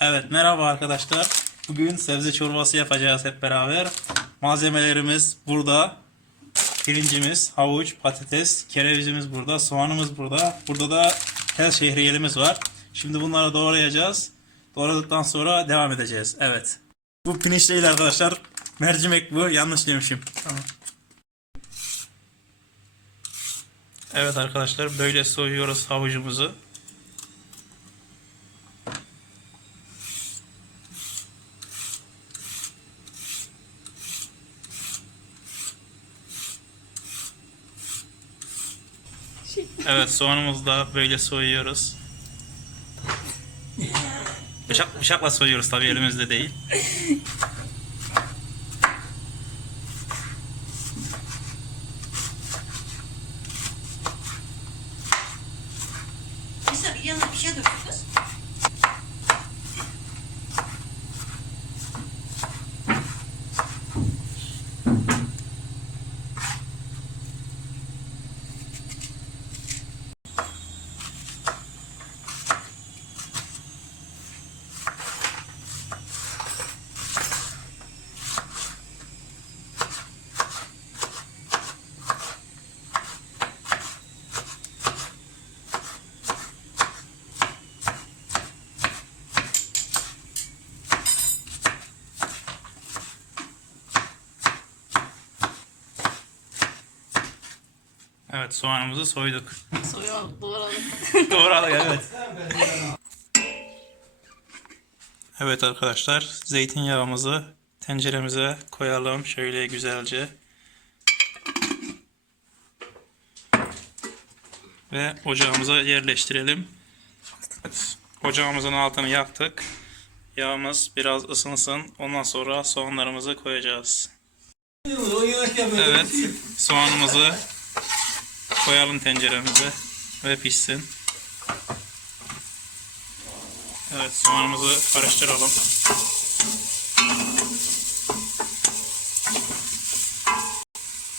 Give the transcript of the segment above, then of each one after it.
Evet merhaba arkadaşlar. Bugün sebze çorbası yapacağız hep beraber. Malzemelerimiz burada. Pirincimiz, havuç, patates, kerevizimiz burada, soğanımız burada. Burada da tel şehriyelimiz var. Şimdi bunları doğrayacağız. Doğradıktan sonra devam edeceğiz. Evet. Bu pirinç değil arkadaşlar. Mercimek bu. Yanlış demişim. Tamam. Evet arkadaşlar böyle soyuyoruz havucumuzu. Evet soğanımızı da böyle soyuyoruz. Bıçak, bıçakla soyuyoruz tabii elimizde değil. Mesela bir yanına bir şey dökün kız. Evet soğanımızı soyduk. Soyalım, doğralım. Doğradık evet. Evet arkadaşlar zeytinyağımızı tenceremize koyalım şöyle güzelce. Ve ocağımıza yerleştirelim. Evet, ocağımızın altını yaktık. Yağımız biraz ısınsın. Ondan sonra soğanlarımızı koyacağız. Evet soğanımızı koyalım tenceremize ve pişsin. Evet soğanımızı karıştıralım.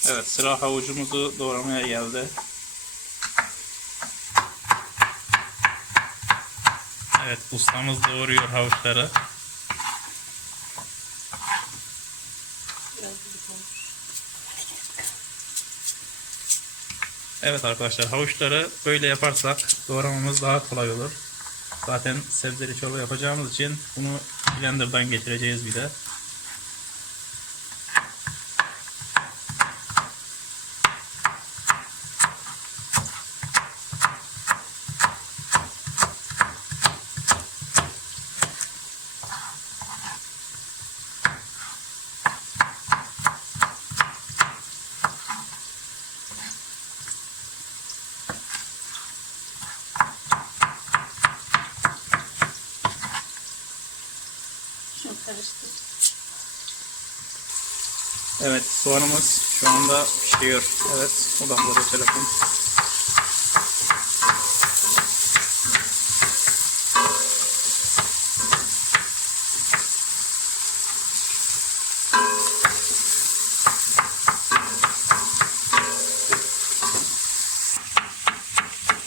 Evet sıra havucumuzu doğramaya geldi. Evet ustamız doğruyor havuçları. Evet arkadaşlar havuçları böyle yaparsak doğramamız daha kolay olur. Zaten sebzeli çorba yapacağımız için bunu blenderdan geçireceğiz bir de. Karıştır. Evet soğanımız şu anda pişiyor. Evet odakladı telefon.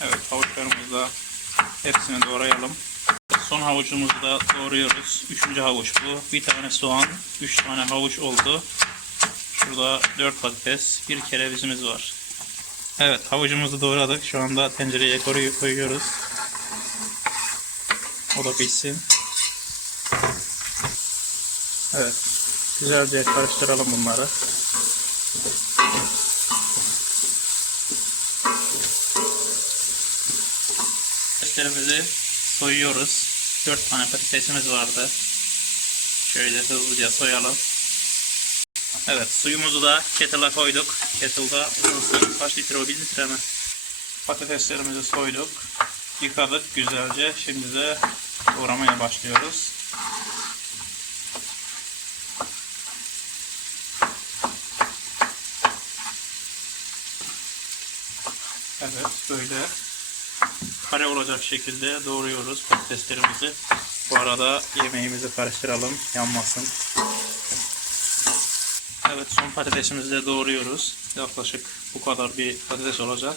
Evet havuçlarımızı da hepsini doğrayalım. Son havucumuzu da doğruyoruz. Üçüncü havuç bu. Bir tane soğan, üç tane havuç oldu. Şurada dört patates, bir kerevizimiz var. Evet havucumuzu doğradık. Şu anda tencereye koyu- koyuyoruz. O da pişsin. Evet. Güzelce karıştıralım bunları. Patateslerimizi soyuyoruz. 4 tane patatesimiz vardı. Şöyle hızlıca soyalım. Evet suyumuzu da kettle'a koyduk. Kettle'da ısınsın. Kaç litre o? 1 litre mi? Patateslerimizi soyduk. Yıkadık güzelce. Şimdi de doğramaya başlıyoruz. Evet böyle kare olacak şekilde doğruyoruz patateslerimizi. Bu arada yemeğimizi karıştıralım yanmasın. Evet son patatesimizi de doğruyoruz. Yaklaşık bu kadar bir patates olacak.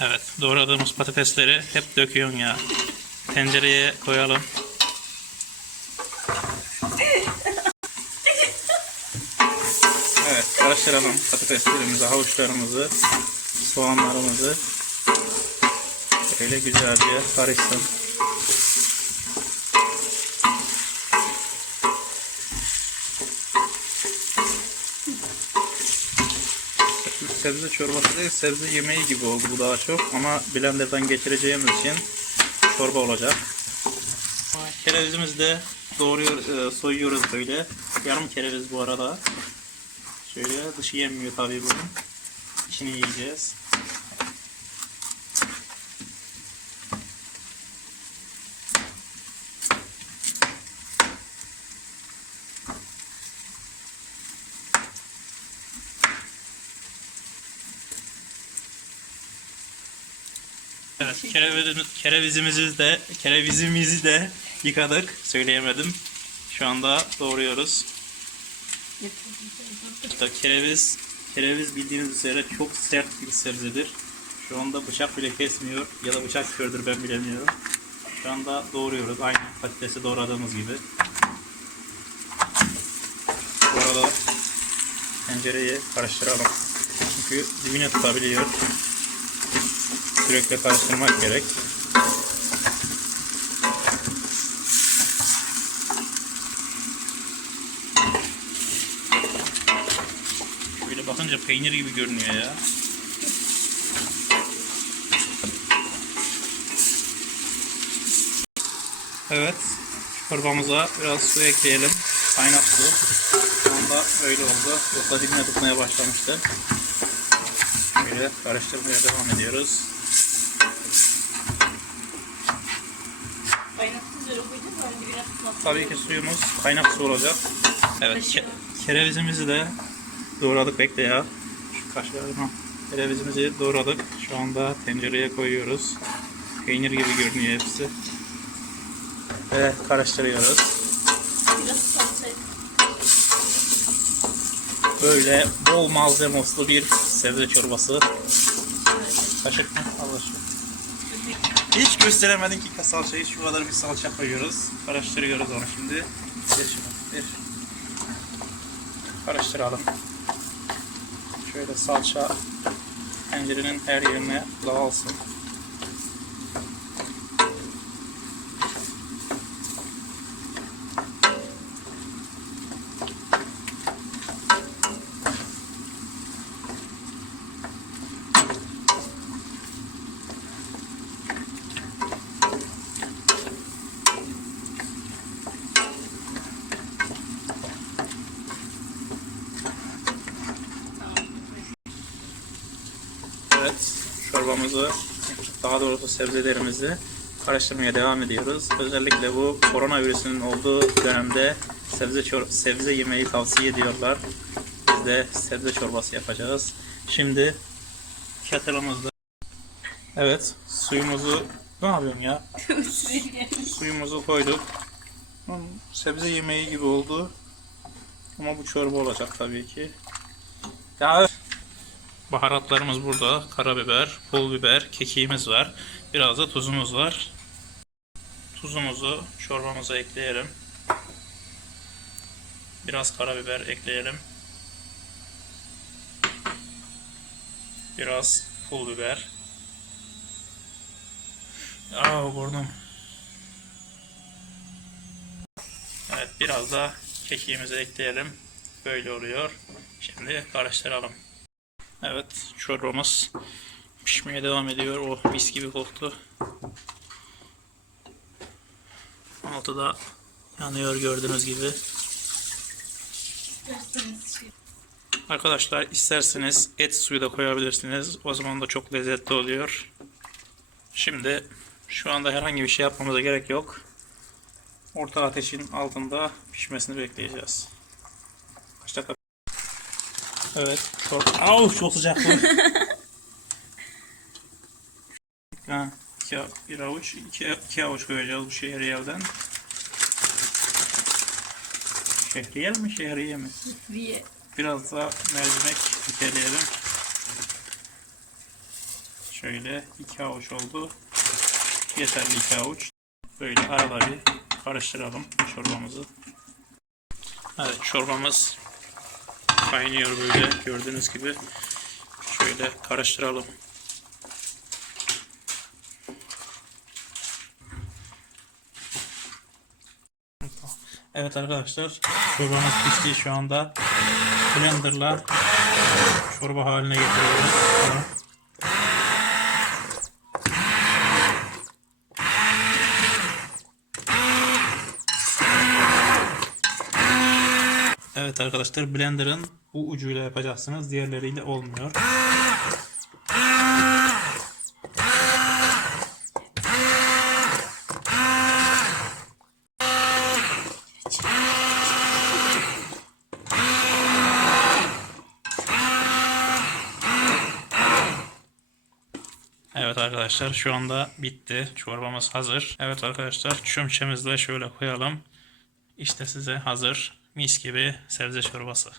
Evet doğradığımız patatesleri hep döküyorsun ya. Tencereye koyalım. Karıştıralım patateslerimizi, havuçlarımızı, soğanlarımızı. Böyle güzelce karışsın. Sebze çorbası değil, sebze yemeği gibi oldu bu daha çok. Ama blenderdan geçireceğimiz için çorba olacak. Kerevizimizi de doğruyor, e, soyuyoruz böyle. Yarım kereviz bu arada. Şöyle dışı yenmiyor tabii bunun. İçini yiyeceğiz. Evet, kerevizimiz, kerevizimizi de kerevizimizi de yıkadık. Söyleyemedim. Şu anda doğruyoruz. İşte kereviz, kereviz bildiğiniz üzere çok sert bir sebzedir. Şu anda bıçak bile kesmiyor ya da bıçak kördür ben bilemiyorum. Şu anda doğruyoruz aynı patatesi doğradığımız gibi. Bu arada tencereyi karıştıralım. Çünkü dibine tutabiliyor. Sürekli karıştırmak gerek. Böyle bakınca peynir gibi görünüyor ya. Evet. Çorbamıza biraz su ekleyelim. Kaynak su. Şu anda öyle oldu. Yoksa dibine tutmaya başlamıştı. Böyle karıştırmaya devam ediyoruz. Böyle. Tabii ki suyumuz kaynak su olacak. Evet, ke- kerevizimizi de doğradık bekle ya. Şu kaşlarına. Kerevizimizi doğradık. Şu anda tencereye koyuyoruz. Peynir gibi görünüyor hepsi. Ve karıştırıyoruz. Böyle bol malzemoslu bir sebze çorbası. Kaşık mı? Allah. Hiç gösteremedin ki salçayı. Şu kadar bir salça koyuyoruz. Karıştırıyoruz onu şimdi. Şunu. Ver. Karıştıralım. Şöyle salça tencerenin her yerine dağılsın. Evet, çorbamızı, daha doğrusu sebzelerimizi karıştırmaya devam ediyoruz. Özellikle bu koronavirüsünün olduğu dönemde sebze sebze yemeği tavsiye ediyorlar. Biz de sebze çorbası yapacağız. Şimdi kettle'ımızda Evet, suyumuzu ne yapıyorsun ya? Suyumuzu koyduk. Sebze yemeği gibi oldu. Ama bu çorba olacak tabii ki. Ya Baharatlarımız burada. Karabiber, pul biber, kekiğimiz var. Biraz da tuzumuz var. Tuzumuzu çorbamıza ekleyelim. Biraz karabiber ekleyelim. Biraz pul biber. Aa burnum. Evet biraz da kekiğimizi ekleyelim. Böyle oluyor. Şimdi karıştıralım. Evet, çorbamız pişmeye devam ediyor. O mis gibi koktu. Altı da yanıyor gördüğünüz gibi. Arkadaşlar isterseniz et suyu da koyabilirsiniz. O zaman da çok lezzetli oluyor. Şimdi şu anda herhangi bir şey yapmamıza gerek yok. Orta ateşin altında pişmesini bekleyeceğiz. Evet. Çok, Au, çok sıcak bu. ha, iki, bir avuç, iki, iki avuç koyacağız bu şehriyelden. Şehriyel mi, şehriye mi? Diye. Biraz da mercimek dikeleyelim. Şöyle iki avuç oldu. Yeterli iki avuç. Böyle arada bir karıştıralım çorbamızı. Evet çorbamız kaynıyor böyle gördüğünüz gibi. Şöyle karıştıralım. Evet arkadaşlar çorbamız pişti şu anda blenderla çorba haline getiriyoruz. Evet arkadaşlar blenderın bu ucuyla yapacaksınız. Diğerleriyle olmuyor. Evet arkadaşlar şu anda bitti. Çorbamız hazır. Evet arkadaşlar çömçemizle şöyle koyalım. İşte size hazır mis gibi sebze çorbası.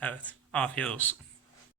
Evet afiyet olsun.